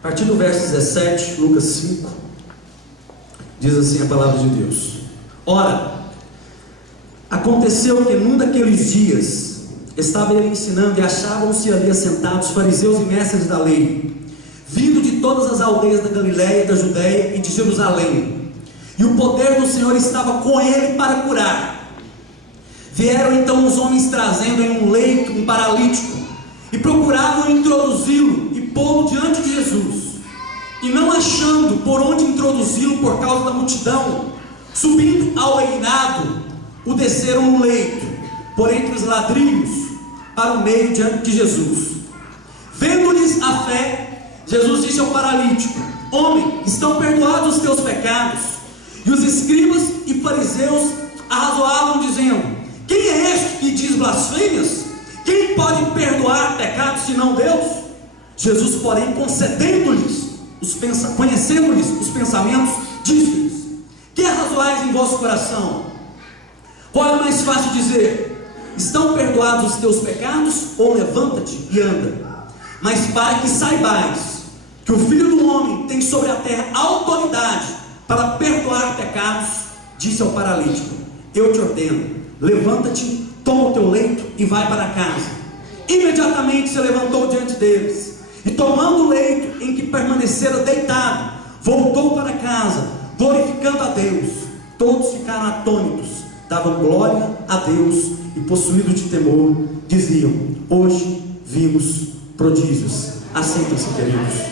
A partir do verso 17, Lucas 5, diz assim a palavra de Deus: Ora, aconteceu que num daqueles dias estava ele ensinando, e achavam-se ali assentados fariseus e mestres da lei, vindo de todas as aldeias da Galiléia, da Judéia e de Jerusalém, e o poder do Senhor estava com ele para curar. Vieram então os homens trazendo em um leito um paralítico, e procuravam introduzi-lo e pô-lo diante de Jesus. E não achando por onde introduzi-lo por causa da multidão, subindo ao eirado, o desceram no leito, por entre os ladrilhos, para o meio diante de Jesus. Vendo-lhes a fé, Jesus disse ao paralítico: Homem, estão perdoados os teus pecados. E os escribas e fariseus arrazoavam, dizendo: Quem é este que diz blasfêmias? Quem pode perdoar pecados senão Deus? Jesus, porém, conhecendo-lhes os pensamentos, disse-lhes: Que arrazoais em vosso coração? Qual é mais fácil dizer: Estão perdoados os teus pecados? Ou levanta-te e anda? Mas para que saibais que o Filho do Homem tem sobre a terra autoridade para perdoar pecados, disse ao paralítico: Eu te ordeno, levanta-te, toma o teu leito e vai para casa. Imediatamente se levantou diante deles, e tomando o leito em que permanecera deitado, voltou para casa, glorificando a Deus. Todos ficaram atônitos, davam glória a Deus, e possuídos de temor, diziam: Hoje vimos prodígios. Assentem-se, queridos.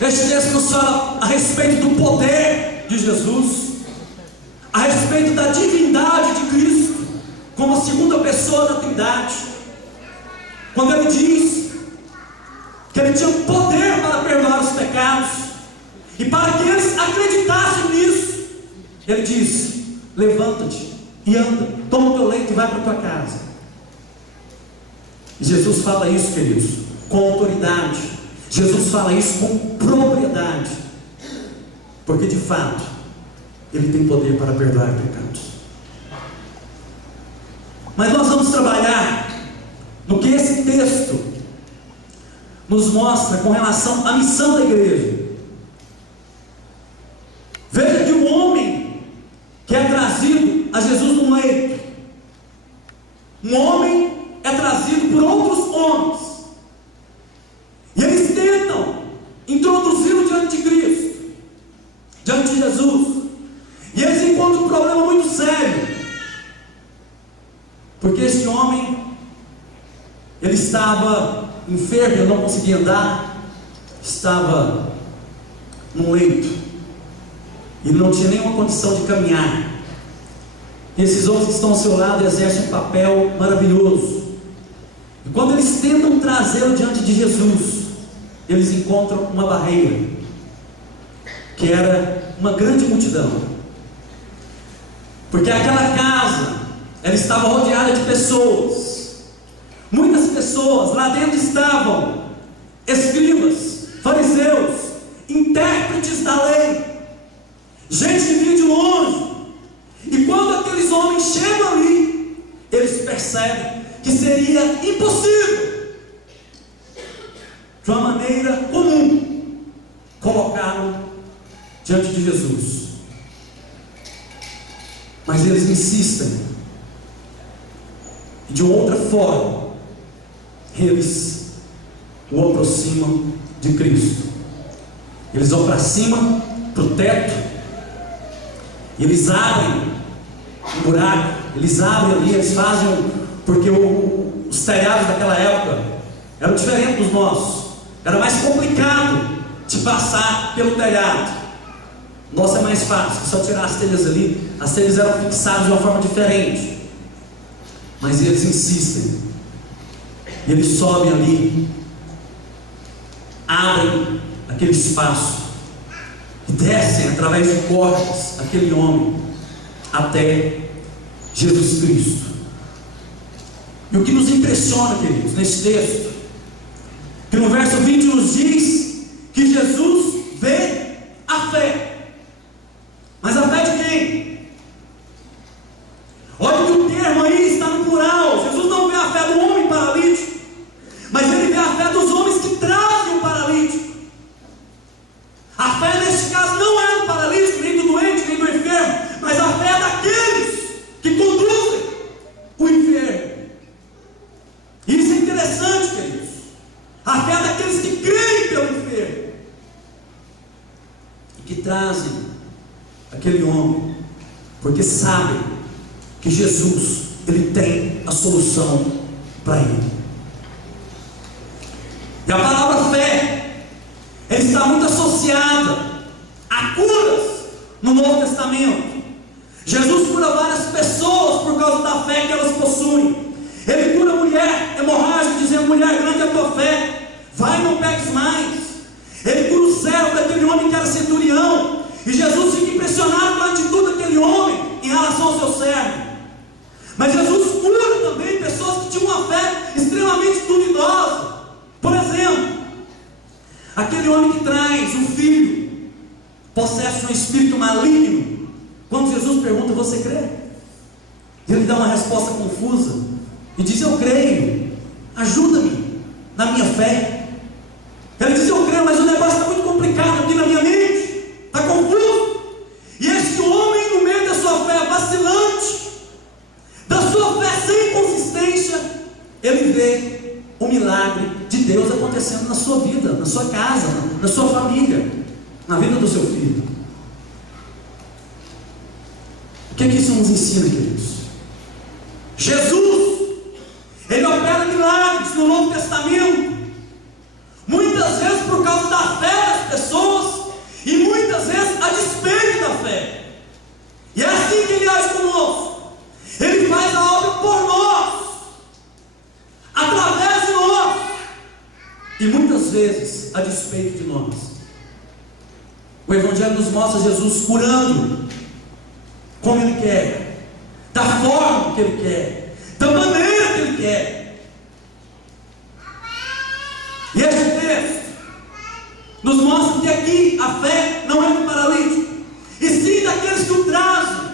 Este texto nos fala a respeito do poder de Jesus, a respeito da divindade de Cristo, como a segunda pessoa da Trindade. Quando ele diz que ele tinha poder para perdoar os pecados, e para que eles acreditassem nisso, ele disse: levanta-te e anda, toma o teu leito e vai para a tua casa. E Jesus fala isso, queridos, com autoridade. Jesus fala isso com propriedade, porque de fato ele tem poder para perdoar pecados. Mas nós vamos trabalhar no que esse texto nos mostra com relação à missão da igreja. Veja que o homem que é trazido a Jesus num leito, um homem é trazido por outros homens, e eles tentam introduzi-lo diante de Cristo, diante de Jesus, e eles encontram um problema muito sério, porque este homem, ele estava enfermo, ele não conseguia andar, estava num leito, e não tinha nenhuma condição de caminhar. E esses homens que estão ao seu lado exercem um papel maravilhoso, e quando eles tentam trazê-lo diante de Jesus, eles encontram uma barreira, que era uma grande multidão, porque aquela casa, ela estava rodeada de pessoas, muitas pessoas. Lá dentro estavam escribas, fariseus, intérpretes da lei, gente que vinha de longe. E quando aqueles homens chegam ali, eles percebem que seria impossível, de uma maneira comum, colocá-lo diante de Jesus. Mas eles insistem, e de outra forma eles o aproximam de Cristo. Eles vão para cima, para o teto, e eles abrem um buraco, eles abrem ali, eles fazem, porque os telhados daquela época eram diferentes dos nossos, era mais complicado de passar pelo telhado. Nossa, é mais fácil, só tirar as telhas ali. As telhas eram fixadas de uma forma diferente, mas eles insistem, e eles sobem ali, abrem aquele espaço e descem através de cordas aquele homem até Jesus Cristo. E o que nos impressiona, queridos, nesse texto, que no verso 20 nos diz que Jesus vê a fé. Mas a fé de quem? Olha que o termo aí está no plural. Jesus não vê a fé do homem paralítico, trazem aquele homem, porque sabem que Jesus, ele tem a solução para ele. E a palavra fé, ela está muito associada a curas no Novo Testamento. Jesus cura várias pessoas por causa da fé que elas possuem. Ele cura a mulher hemorrágica, dizendo: mulher, grande é a tua fé, vai e não peques mais. Ele cura o servo daquele homem que era centurião, e Jesus fica impressionado com a atitude daquele homem em relação ao seu servo. Mas Jesus cura também pessoas que tinham uma fé extremamente duvidosa. Por exemplo, aquele homem que traz um filho possesso de um espírito maligno. Quando Jesus pergunta: você crê? Ele dá uma resposta confusa e diz: eu creio, ajuda-me na minha fé. Ele diz: eu creio, mas o negócio está muito complicado aqui na minha mente, está confuso. E esse homem, no meio da sua fé vacilante, da sua fé sem consistência, ele vê o milagre de Deus acontecendo na sua vida, na sua casa, na sua família, na vida do seu filho. O que isso nos ensina, queridos? Jesus, ele opera milagres no Novo Testamento, muitas vezes por causa da fé das pessoas, e muitas vezes a despeito da fé. E é assim que ele age conosco. Ele faz a obra por nós, através de nós, e muitas vezes a despeito de nós. O Evangelho nos mostra Jesus curando como Ele quer, da forma que Ele quer, da maneira que Ele quer. E esse texto nos mostra que aqui a fé não é do paralítico, e sim daqueles que o trazem.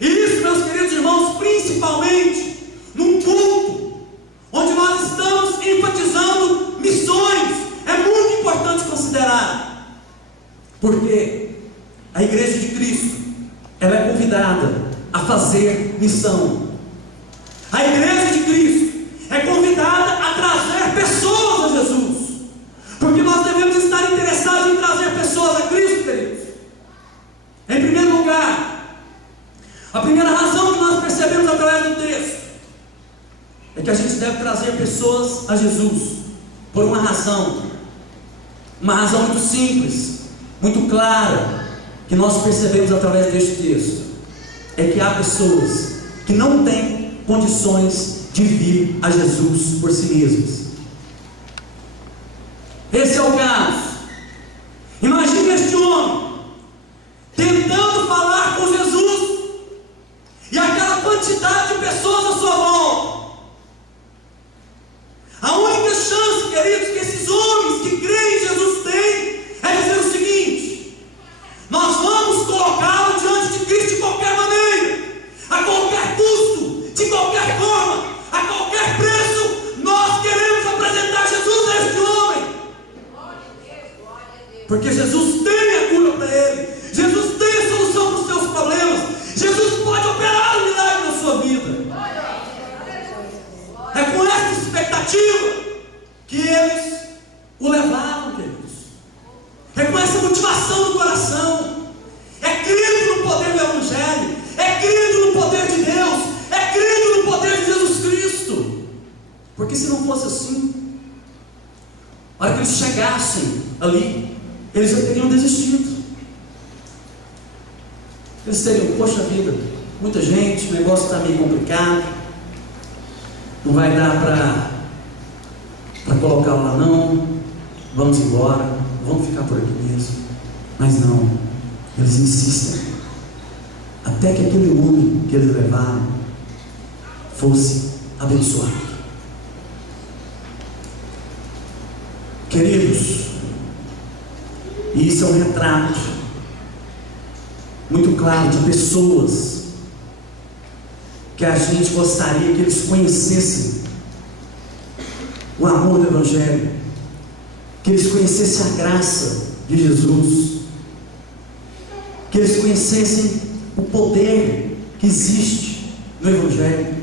E isso, meus queridos irmãos, principalmente num culto onde nós estamos enfatizando missões, é muito importante considerar, porque a igreja de Cristo, ela é convidada a fazer missão. A igreja de Cristo é convidada a trazer pessoas a Jesus, porque nós devemos estar interessados em trazer pessoas a Cristo, queridos. Em primeiro lugar, a primeira razão que nós percebemos através do texto é que a gente deve trazer pessoas a Jesus por uma razão muito simples, muito clara, que nós percebemos através deste texto. É que há pessoas que não têm condições de vir a Jesus por si mesmas. Esse é o caso. Imagine este homem tentando falar com Jesus, e aquela quantidade de pessoas à sua volta. A única chance, queridos, que esses homens que creem em Jesus têm é dizer o seguinte: nós vamos colocá-lo diante de Cristo de qualquer maneira, a qualquer custo, de qualquer forma, a qualquer preço. Nós queremos apresentar Jesus a este homem, porque Jesus tem a cura para ele, Jesus tem a solução para os seus problemas, Jesus pode operar um milagre na sua vida. É com essa expectativa que eles o levaram, queridos. É com essa motivação no coração. É crendo no poder do Evangelho, é crendo no poder de Deus, é crendo no poder de Jesus Cristo. Porque se não fosse assim, a hora que eles chegassem ali, eles já teriam desistido. Eles teriam: poxa vida, muita gente, o negócio está meio complicado, não vai dar para colocar lá não, vamos embora, vamos ficar por aqui mesmo. Mas não, eles insistem, até que aquele homem que eles levaram fosse abençoado. Queridos, e isso é um retrato muito claro de pessoas que a gente gostaria que eles conhecessem o amor do Evangelho, que eles conhecessem a graça de Jesus, que eles conhecessem o poder que existe no Evangelho.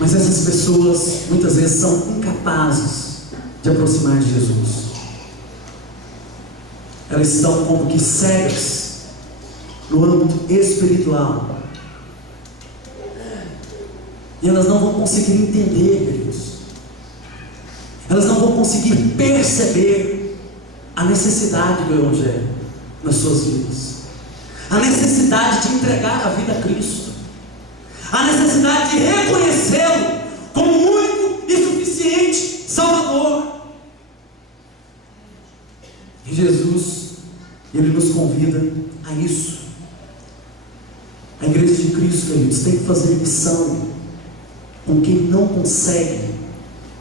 Mas essas pessoas muitas vezes são incapazes de aproximar de Jesus. elas estão como que cegas no âmbito espiritual, e elas não vão conseguir entender, queridos. Elas não vão conseguir perceber a necessidade do Evangelho nas suas vidas, a necessidade de entregar a vida a Cristo, a necessidade de reconhecê-lo como único e suficiente Salvador. E Jesus, Ele nos convida a isso. A igreja de Cristo, queridos, tem que fazer missão com quem não consegue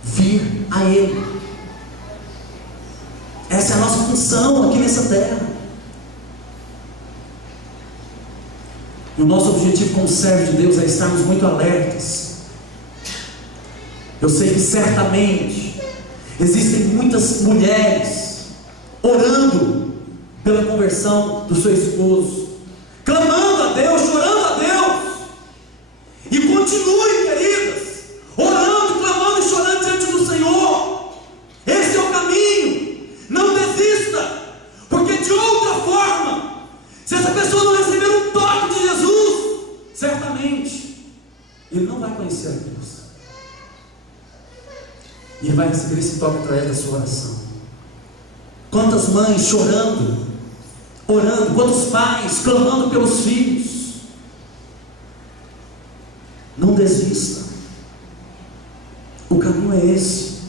vir a Ele. Essa é a nossa função aqui nessa terra. E o nosso objetivo como servo de Deus é estarmos muito alertas. Eu sei que certamente existem muitas mulheres orando pela conversão do seu esposo, clamando a Deus, chorando a Deus. E continue, queridas, orando, clamando e chorando diante do Senhor. Esse é o caminho. Não desista, porque de outra forma, se essa pessoa não receber um toque de Jesus, certamente ele não vai conhecer a Deus. E ele vai receber esse toque através da sua oração. Quantas mães chorando, orando, quantos pais clamando pelos filhos. Não desista. O caminho é esse.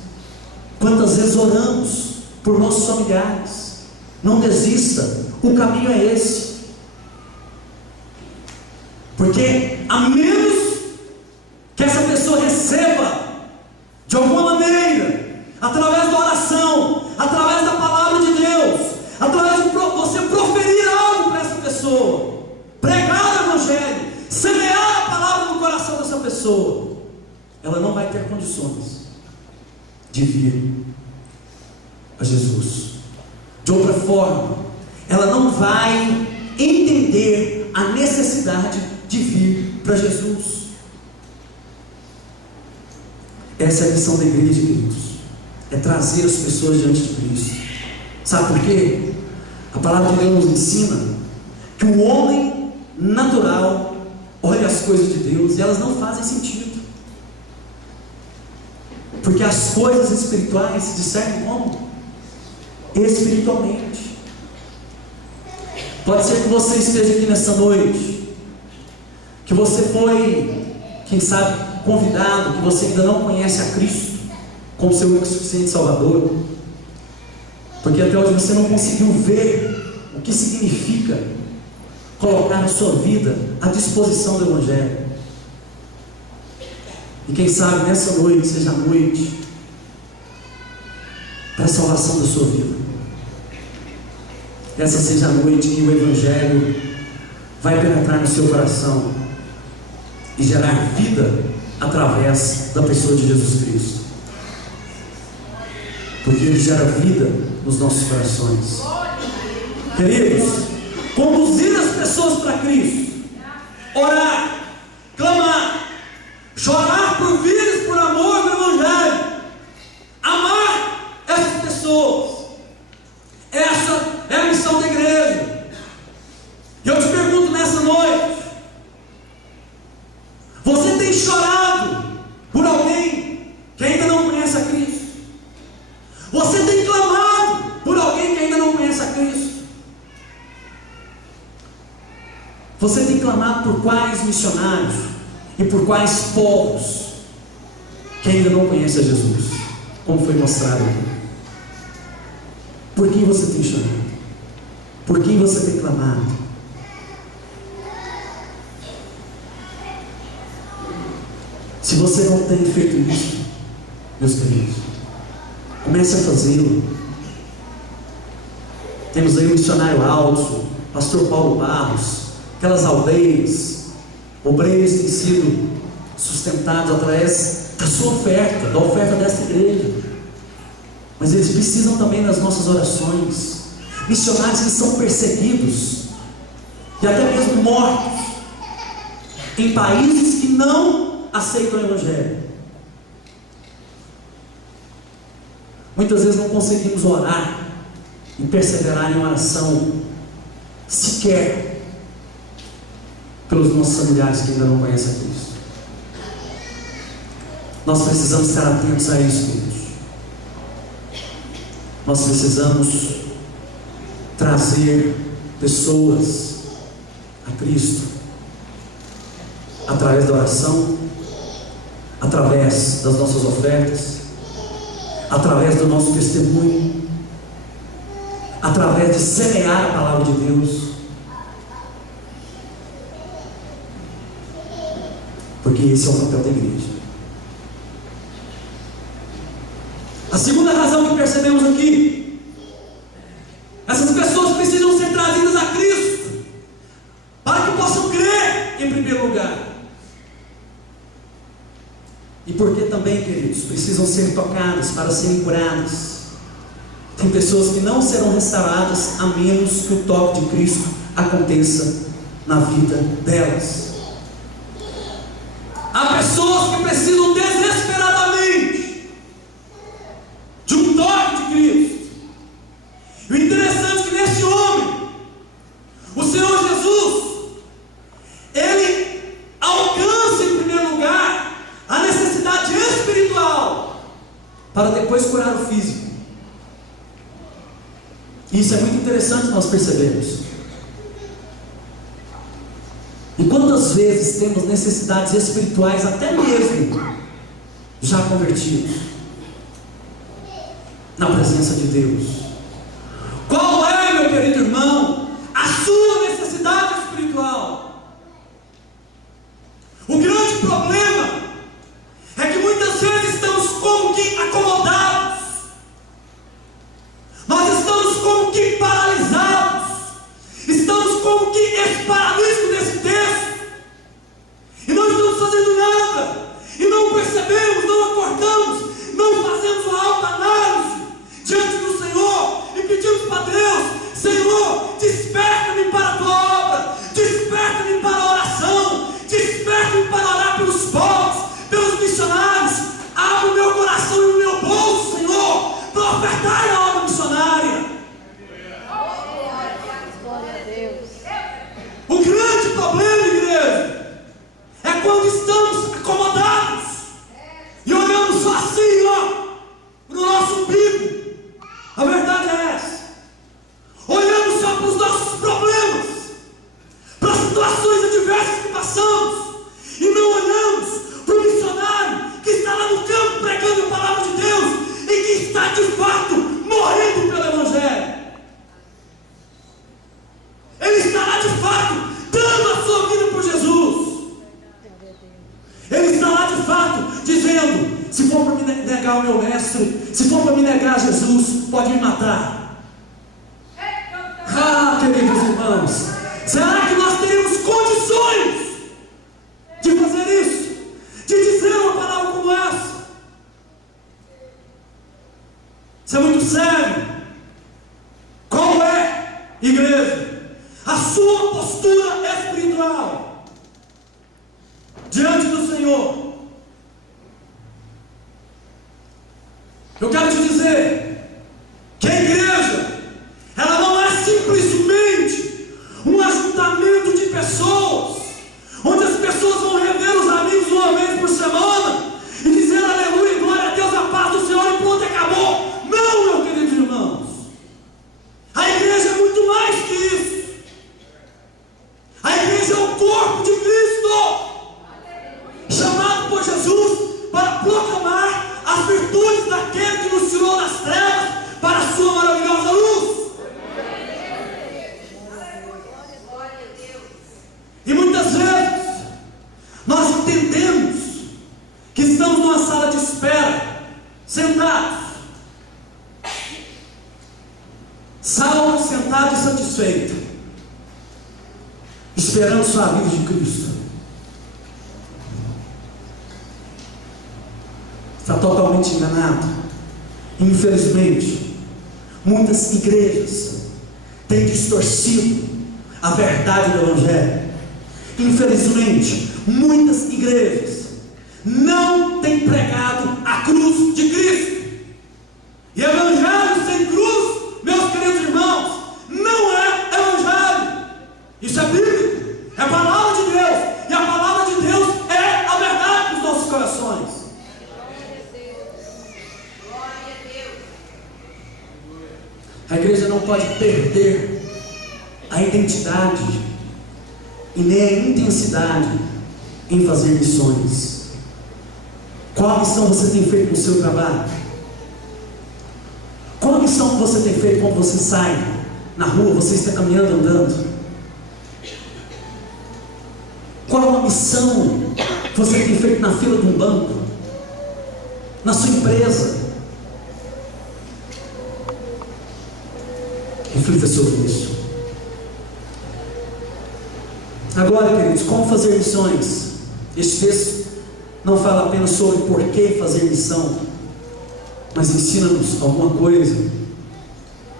Quantas vezes oramos por nossos familiares? Não desista. O caminho é esse. Porque a menos que essa pessoa receba de alguma maneira, através da oração, através da palavra de Deus, através de você proferir algo para essa pessoa, pregar o Evangelho, semear a palavra no coração dessa pessoa, ela não vai ter condições de vir a Jesus. De outra forma, ela não vai entender a necessidade de vir para Jesus. Essa é a missão da igreja, queridos, é trazer as pessoas diante de Cristo. Sabe por quê? A palavra de Deus nos ensina que o homem natural olha as coisas de Deus e elas não fazem sentido, porque as coisas espirituais se discernem como? Espiritualmente. Pode ser que você esteja aqui nessa noite, que você foi, quem sabe, convidado, que você ainda não conhece a Cristo como seu único e suficiente Salvador, porque até hoje você não conseguiu ver o que significa colocar a sua vida à disposição do Evangelho. E quem sabe nessa noite seja a noite para a salvação da sua vida. Essa seja a noite em que o Evangelho vai penetrar no seu coração e gerar vida através da pessoa de Jesus Cristo, porque Ele gera vida nos nossos corações. Queridos, conduzir as pessoas para Cristo, orar, clamar, chorar por vidas, por amor do Evangelho, amar essas pessoas, essa é a missão da igreja. E eu te pergunto nessa noite: você tem chorado por alguém que ainda não conhece a Cristo? Você tem clamado por alguém que ainda não conhece a Cristo? Você tem clamado por quais missionários e por quais povos que ainda não conhecem a Jesus, como foi mostrado aqui? Por quem você tem chorado? Por quem você tem clamado? Se você não tem feito isso, meus queridos, comece a fazê-lo. Temos aí o missionário Alto, pastor Paulo Barros, aquelas aldeias, obreiros têm sido sustentados através da sua oferta, da oferta dessa igreja. Mas eles precisam também das nossas orações. Missionários que são perseguidos e até mesmo mortos em países que não aceitam o Evangelho. Muitas vezes não conseguimos orar em perseverar em oração, sequer pelos nossos familiares que ainda não conhecem a Cristo. Nós precisamos estar atentos a isso, queridos. Nós precisamos trazer pessoas a Cristo através da oração, através das nossas ofertas, através do nosso testemunho, através de semear a palavra de Deus, porque esse é o papel da igreja. A segunda razão que percebemos aqui: essas pessoas precisam ser trazidas a Cristo para que possam crer em primeiro lugar. E porque também, queridos, precisam ser tocadas para serem curadas. Tem pessoas que não serão restauradas a menos que o toque de Cristo aconteça na vida delas. Há pessoas que precisam desesperadamente de um toque de Cristo. E o interessante é que nesse homem, o Senhor Jesus, Ele alcança em primeiro lugar a necessidade espiritual para depois curar o físico. Isso é muito interessante nós percebemos. E quantas vezes temos necessidades espirituais, até mesmo já convertidos, na presença de Deus? Qual é, meu querido irmão, a sua necessidade espiritual? O grande problema é que muitas vezes estamos como que acomodados, nós estamos como que paralisados, estamos como que esparalismos nesse texto, e não estamos fazendo nada, e não percebemos, não acordamos, não fazemos uma autoanálise diante do Senhor e pedimos para Deus: Senhor, desperta-me para a tua obra, desperta-me para a oração, desperta-me para orar pelos povos, pelos missionários. Abre o meu coração e o meu bolso, Senhor, para ofertar a obra missionária. O grande problema, igreja, é quando estamos acomodados e olhamos só assim, para o nosso umbigo. A verdade é essa. Olhamos só para os nossos problemas, para as situações adversas que passamos, e não olhamos para o missionário que está lá no campo pregando a palavra de Deus e que está de fato morrendo pelo Evangelho. Ele está lá de fato dando a sua vida por Jesus. Ele está lá de fato dizendo: se for para me negar o meu mestre, se for para me negar Jesus, pode me matar. Ah, queridos irmãos, será que nós teríamos condições de fazer isso? De dizer uma palavra como essa? Isso é muito sério. Qual é, igreja, a sua postura espiritual diante do Senhor? Eu quero te dizer que a igreja, ela não é simplesmente um ajuntamento de pessoas, onde as pessoas vão rever os amigos uma vez por semana e dizer aleluia, glória a Deus, a paz do Senhor, e pronto, acabou. Não, meus queridos irmãos, a igreja é muito mais que isso. A igreja é o corpo de Cristo, chamado por Jesus para proclamar as virtudes daquele que nos tirou das trevas para a sua maravilhosa luz. E muitas vezes nós entendemos que estamos numa sala de espera, sentados, salvo, sentado e satisfeito, esperando só a vida de Cristo. Está totalmente enganado. Infelizmente, muitas igrejas têm distorcido a verdade do Evangelho. Infelizmente, muitas igrejas não têm pregado a cruz de Cristo. E Evangelho sem cruz, meus queridos irmãos, A igreja não pode perder a identidade e nem a intensidade em fazer missões. Qual a missão você tem feito no seu trabalho? Qual a missão que você tem feito quando você sai na rua, você está caminhando, andando? Qual a missão que você tem feito na fila de um banco, na sua empresa? Reflita sobre isso. Agora, queridos, como fazer missões? Este texto não fala apenas sobre por que fazer missão, mas ensina-nos alguma coisa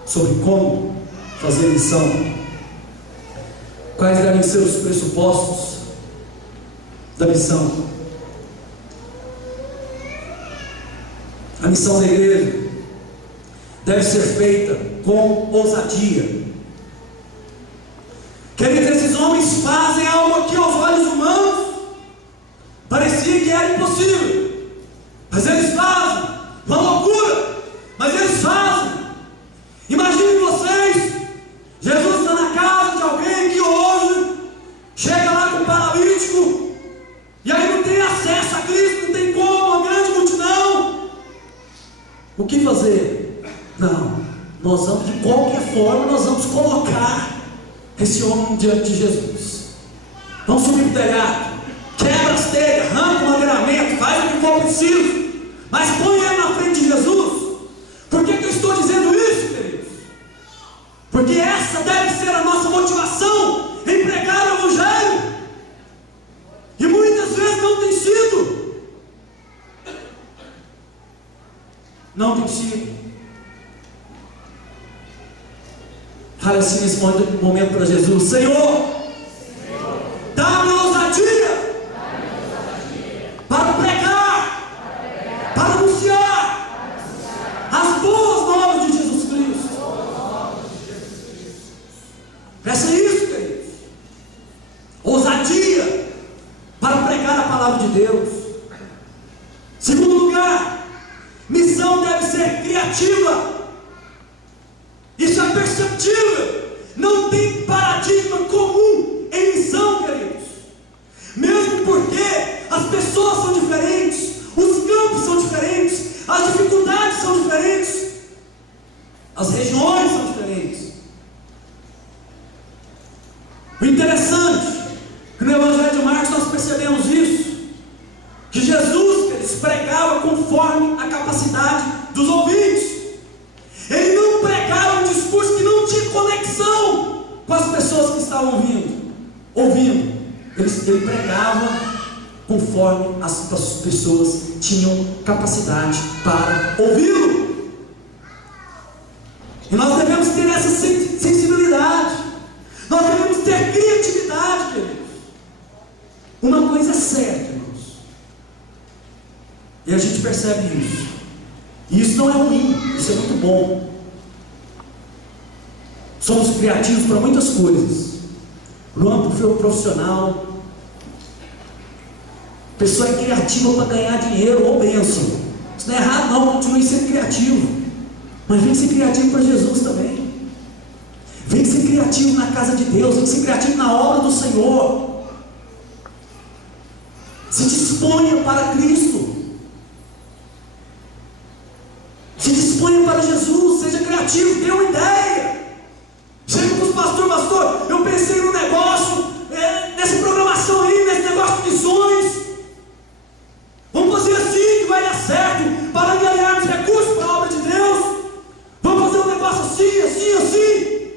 sobre como fazer missão. Quais devem ser os pressupostos da missão? A missão da igreja deve ser feita com ousadia. Queridos, esses homens fazem algo que aos olhos humanos parecia que era impossível, mas eles fazem, uma loucura, mas eles fazem. Imaginem vocês, Jesus está na casa de alguém que hoje chega lá com um paralítico, e aí não tem acesso a Cristo, não tem como, uma grande multidão. O que fazer? Não, nós vamos, de qualquer forma, nós vamos colocar esse homem diante de Jesus. Vamos subir para o telhado, quebra as telhas, arranca o madeiramento, faz o que for preciso, mas põe ele na frente de Jesus. Por que eu estou dizendo isso, queridos? Porque essa deve ser a nossa motivação em pregar o Evangelho, e muitas vezes não tem sido. Não tem sido. Fala assim nesse momento para Jesus: Senhor, dá-me ousadia para pregar, para anunciar as boas novas de Jesus Cristo. Peça isso, queridos. Ousadia para pregar a palavra de Deus. Segundo lugar, missão deve ser criativa. Isso é perceptível. Não tem paradigma comum em missão, queridos. Mesmo porque as pessoas são diferentes, os campos são diferentes, as dificuldades são diferentes, as regiões são diferentes. O interessante é que no Evangelho de Marcos nós percebemos isso, que Jesus, eles pregava conforme a capacidade dos ouvintes. Ele não pregava um discurso que não tinha conexão com as pessoas que estavam ouvindo. Ele pregava conforme as pessoas tinham capacidade para ouvi-lo. E nós devemos ter essa sensibilidade. Nós devemos ter criatividade, queridos. Uma coisa é certa, queridos, e a gente percebe isso. E isso não é ruim, isso é muito bom. Somos criativos para muitas coisas. No âmbito profissional, a pessoa é criativa para ganhar dinheiro ou bênção. Isso não é errado não, continue sendo criativo. Mas vem ser criativo para Jesus também. Vem ser criativo na casa de Deus, vem ser criativo na obra do Senhor. Se disponha para Cristo. Se disponha para Jesus, seja criativo, dê uma ideia. Chega para os pastores: pastor, eu pensei no negócio, nessa programação aí, nesse negócio de missões. Vamos fazer assim que vai dar certo, para ganharmos recursos para a obra de Deus. Vamos fazer um negócio assim, assim, assim.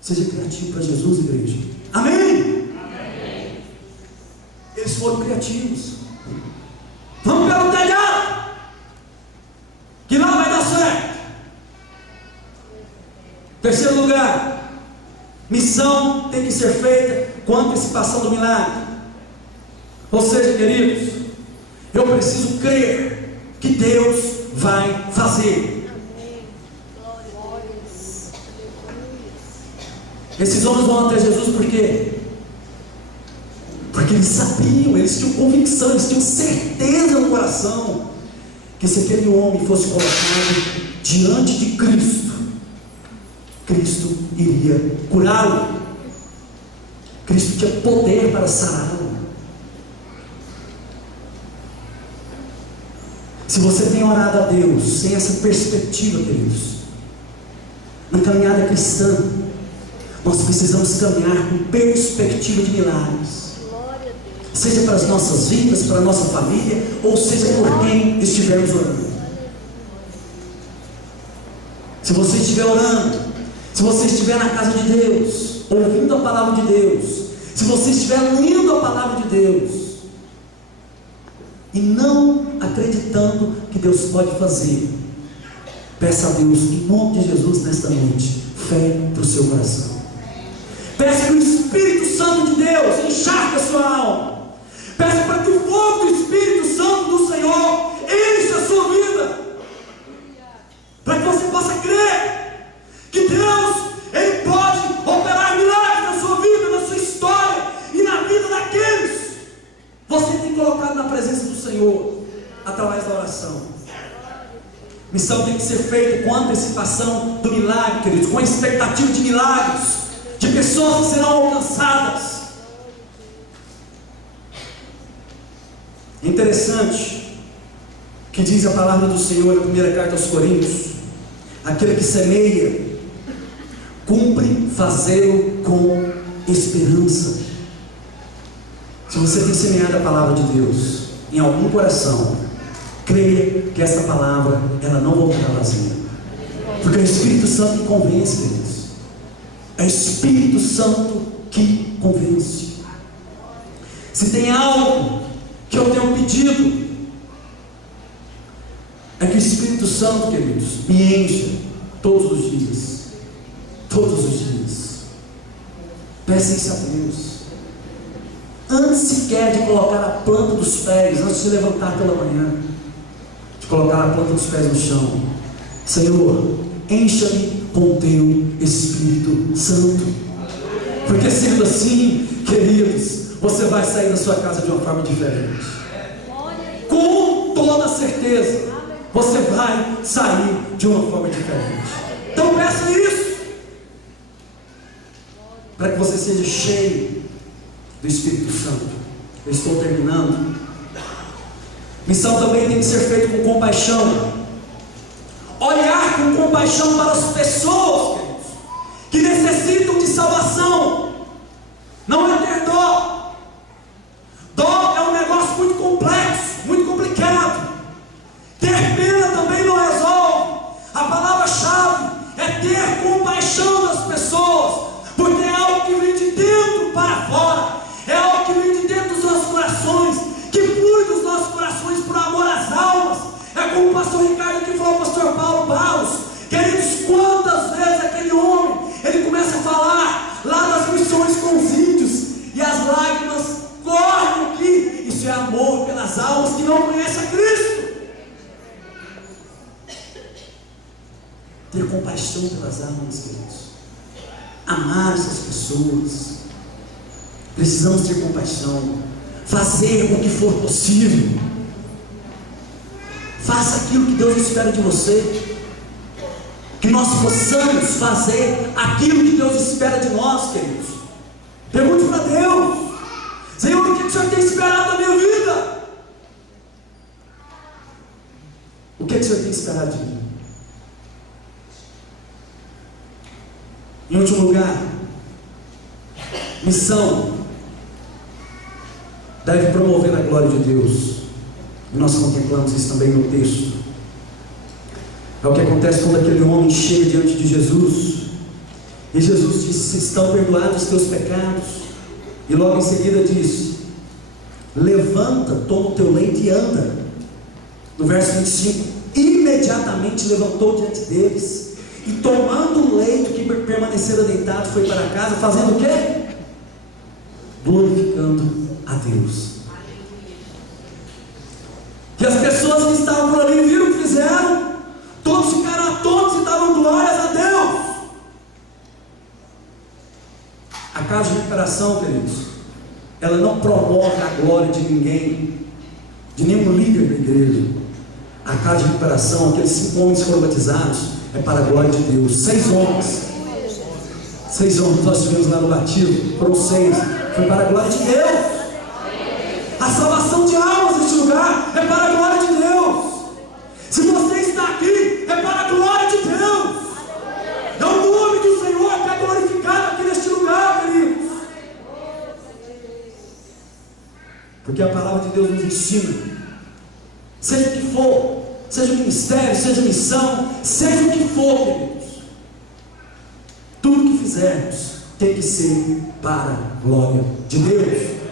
Seja criativo para Jesus, igreja. Amém? Amém. Eles foram criativos. Vamos pelo telhado, que lá vai dar certo. Terceiro lugar, missão tem que ser feita com antecipação do milagre. Ou seja, queridos, eu preciso crer que Deus vai fazer. Esses homens vão até Jesus por quê? Porque eles sabiam, eles tinham convicção, eles tinham certeza no coração que se aquele homem fosse colocado diante de Cristo, Cristo iria curá-lo. Cristo tinha poder para sará-lo. Se você tem orado a Deus sem essa perspectiva, queridos, na caminhada cristã, nós precisamos caminhar com perspectiva de milagres, seja para as nossas vidas, para a nossa família, ou seja por quem estivermos orando. Se você estiver orando, se você estiver na casa de Deus, ouvindo a palavra de Deus, se você estiver lendo a palavra de Deus e não acreditando que Deus pode fazer, peça a Deus, em nome de Jesus, nesta noite, fé para o seu coração. Peça que o Espírito Santo de Deus encharque a sua alma. Peça para que o fogo do Espírito Santo do Senhor encha a sua vida, para que você possa crer que Deus, Ele pode operar milagres na sua vida, na sua história e na vida daqueles você tem colocado na presença do Senhor através da oração. Missão tem que ser feita com antecipação do milagre, queridos, com a expectativa de milagres, de pessoas que serão alcançadas. Interessante que diz a palavra do Senhor na primeira carta aos Coríntios: aquele que semeia, cumpre fazê-lo com esperança. Se você tem semeado a palavra de Deus em algum coração, creia que essa palavra, ela não voltará vazia, porque é o Espírito Santo que convence, queridos. É o Espírito Santo que convence. Se tem algo que eu tenho pedido, é que o Espírito Santo, queridos, me encha todos os dias. Todos os dias. Peça isso a Deus. Antes sequer de colocar a planta dos pés, antes de levantar pela manhã, de colocar a planta dos pés no chão, Senhor, encha-me com teu Espírito Santo. Porque sendo assim, queridos, você vai sair da sua casa de uma forma diferente. Com toda certeza, você vai sair de uma forma diferente. Então peça isso, para que você seja cheio do Espírito Santo. Eu estou terminando. Missão também tem que ser feita com compaixão. Olhar com compaixão para as pessoas, queridos, que necessitam de salvação. Não é ter dó. Dó é um negócio muito complexo, muito complicado. Ter pena também não resolve. A palavra-chave é ter compaixão das pessoas, porque é algo que vem de dentro para fora, é algo que vem de dentro dos nossos corações, que flui dos nossos corações por amor às almas. É como o pastor Ricardo que falou, o pastor Paulo Barros. Queridos, quantas vezes aquele homem, ele começa a falar lá das missões com os índios, e as lágrimas correm aqui. Isso é amor pelas almas que não conhecem a Cristo. Ter compaixão pelas almas, queridos, amar essas pessoas. Precisamos ter compaixão, fazer o que for possível. Faça aquilo que Deus espera de você, que nós possamos fazer aquilo que Deus espera de nós, queridos. Pergunte para Deus: Senhor, o que o Senhor tem esperado da minha vida? O que o Senhor tem esperado de mim? Em último lugar, missão deve promover a glória de Deus. E nós contemplamos isso também no texto. É o que acontece quando aquele homem chega diante de Jesus, e Jesus disse: estão perdoados os teus pecados. E logo em seguida diz: levanta, toma o teu leito e anda. No verso 25, imediatamente levantou diante deles, e tomando o leito que permanecera deitado, foi para casa, fazendo o quê? Glorificando a Deus. E as pessoas que estavam por ali viram o que fizeram, todos ficaram atônitos e davam glórias a Deus. A casa de recuperação, queridos, ela não promove a glória de ninguém, de nenhum líder da igreja. A A casa de recuperação, aqueles 5 homens que foram batizados, é para a glória de Deus. 6 homens. 6 homens nós tivemos lá no batismo, foram 6. Foi para a glória de Deus. A salvação de almas neste lugar é para a glória de Deus. Se você está aqui, é para a glória de Deus. É o nome do Senhor que é glorificado aqui neste lugar, queridos. Porque a palavra de Deus nos ensina, seja o que for, seja o ministério, seja a missão, seja o que for, queridos, tudo que fizermos tem que ser para a glória de Deus.